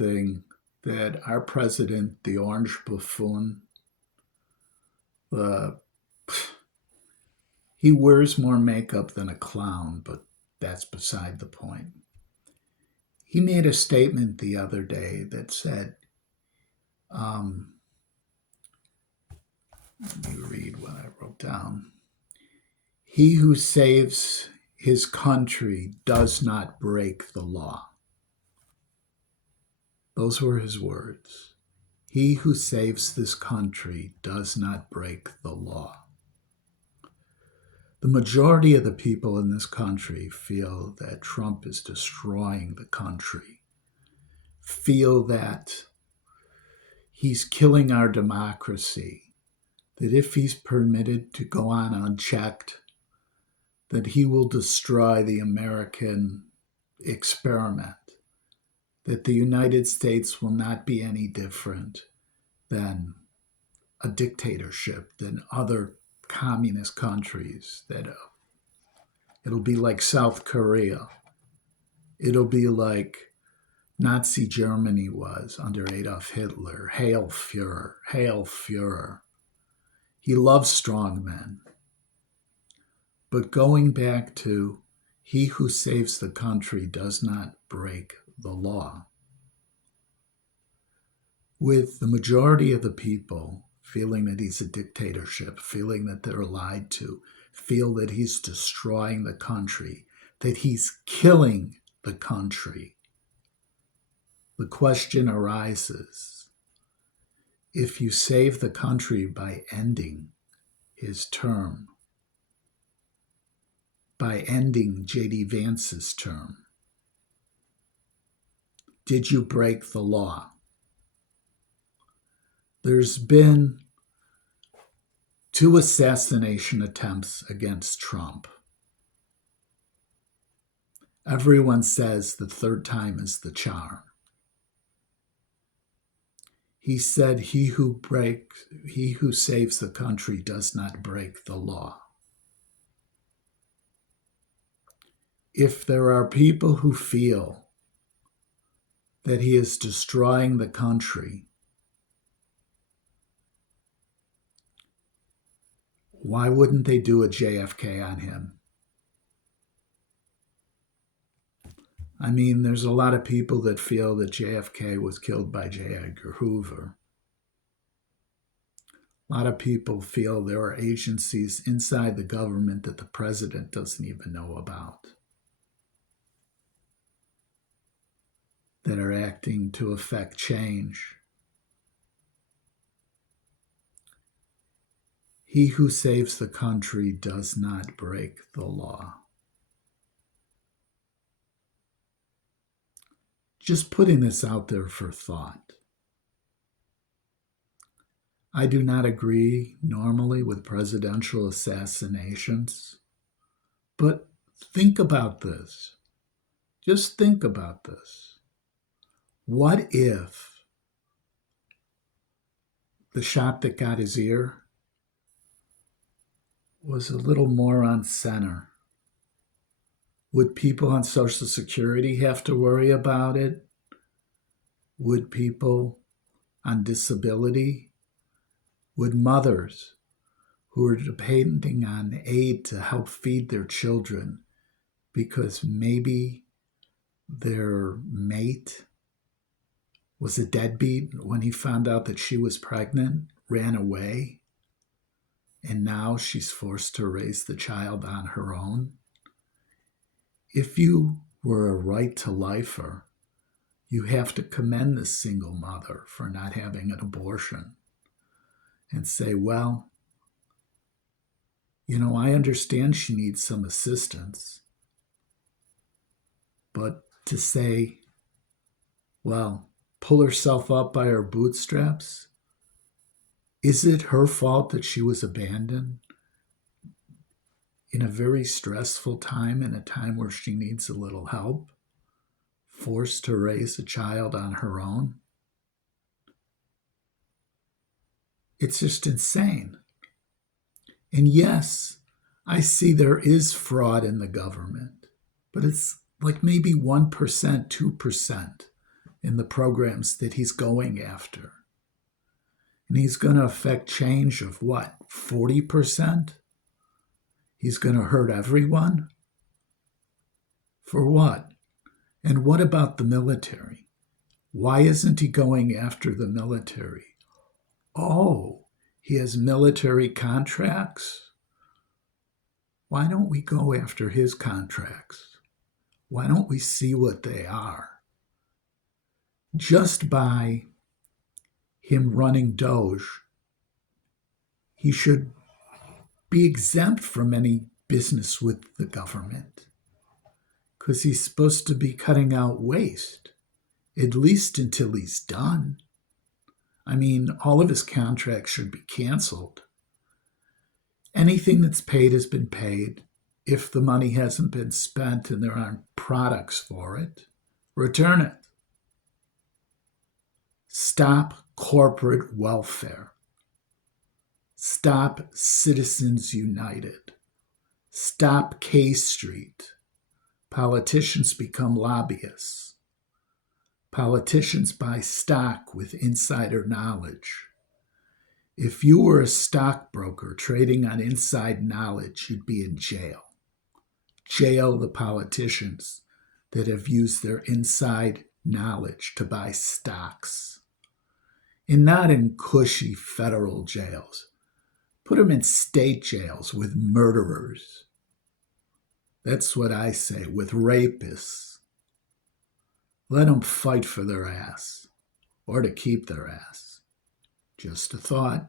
something that our president, the orange buffoon, the he wears more makeup than a clown, but that's beside the point. He made a statement the other day that said, um, let me read what I wrote down. He who saves his country does not break the law. Those were his words. He who saves this country does not break the law. The majority of the people in this country feel that Trump is destroying the country, feel that he's killing our democracy, that if he's permitted to go on unchecked, that he will destroy the American experiment, that the United States will not be any different than a dictatorship, than other communist countries, that it'll be like South Korea. It'll be like Nazi Germany was under Adolf Hitler. Hail Führer, Hail Führer. He loves strong men. But going back to he who saves the country does not break the law. With the majority of the people feeling that he's a dictatorship, feeling that they're lied to, feel that he's destroying the country, that he's killing the country, the question arises, if you save the country by ending his term, by ending J.D. Vance's term, did you break the law? There's been 2 assassination attempts against Trump. Everyone says the third time is the charm. He said, he who saves the country does not break the law. If there are people who feel that he is destroying the country, why wouldn't they do a JFK on him? I mean, there's a lot of people that feel that JFK was killed by J. Edgar Hoover. A lot of people feel there are agencies inside the government that the president doesn't even know about, that are acting to affect change. He who saves the country does not break the law. Just putting this out there for thought. I do not agree normally with presidential assassinations, but think about this. Just think about this. What if the shot that got his ear was a little more on center? Would people on Social Security have to worry about it? Would people on disability? Would mothers who are depending on aid to help feed their children because maybe their mate was a deadbeat when he found out that she was pregnant, ran away, and now she's forced to raise the child on her own? If you were a right-to-lifer, you have to commend the single mother for not having an abortion and say, well, I understand she needs some assistance, but to say, well, pull herself up by her bootstraps, is it her fault that she was abandoned in a very stressful time, in a time where she needs a little help, forced to raise a child on her own? It's just insane. And yes, I see there is fraud in the government, but it's like maybe 1%, 2%. in the programs that he's going after. And he's going to affect change of what, 40%? He's going to hurt everyone? For what? And what about the military? Why isn't he going after the military? Oh, he has military contracts? Why don't we go after his contracts? Why don't we see what they are? Just by him running Doge, he should be exempt from any business with the government because he's supposed to be cutting out waste, at least until he's done. I mean, all of his contracts should be canceled. Anything that's paid has been paid. If the money hasn't been spent and there aren't products for it, return it. Stop corporate welfare. Stop Citizens United. Stop K Street. Politicians become lobbyists. Politicians buy stock with insider knowledge. If you were a stockbroker trading on inside knowledge, you'd be in jail. Jail the politicians that have used their inside knowledge to buy stocks. And not in cushy federal jails. Put them in state jails with murderers. That's what I say, with rapists. Let them fight for their ass, or to keep their ass. Just a thought.